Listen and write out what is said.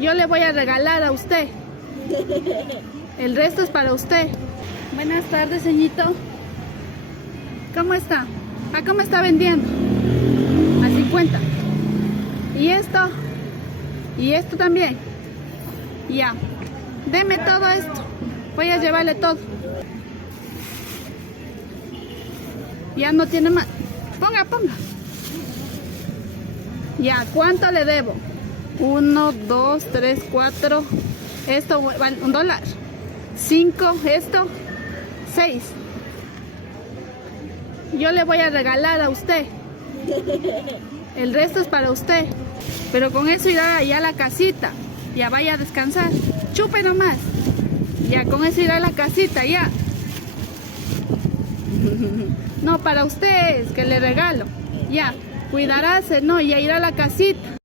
Yo le voy a regalar a usted. El resto es para usted. Buenas tardes, señorito. ¿Cómo está? ¿A cómo está vendiendo? A 50. ¿Y esto? ¿Y esto también? Ya. Deme todo esto. Voy a llevarle todo. Ya no tiene más. Ponga. Ya, ¿cuánto le debo? 1, 2, 3, 4. Esto vale $1. 5, esto 6. Yo le voy a regalar a usted. El resto es para usted. Pero con eso irá allá a la casita. Ya vaya a descansar. Chupe nomás. Ya con eso irá a la casita, ya. No, para usted es que le regalo. Ya, cuidaráse, no, ya irá a la casita.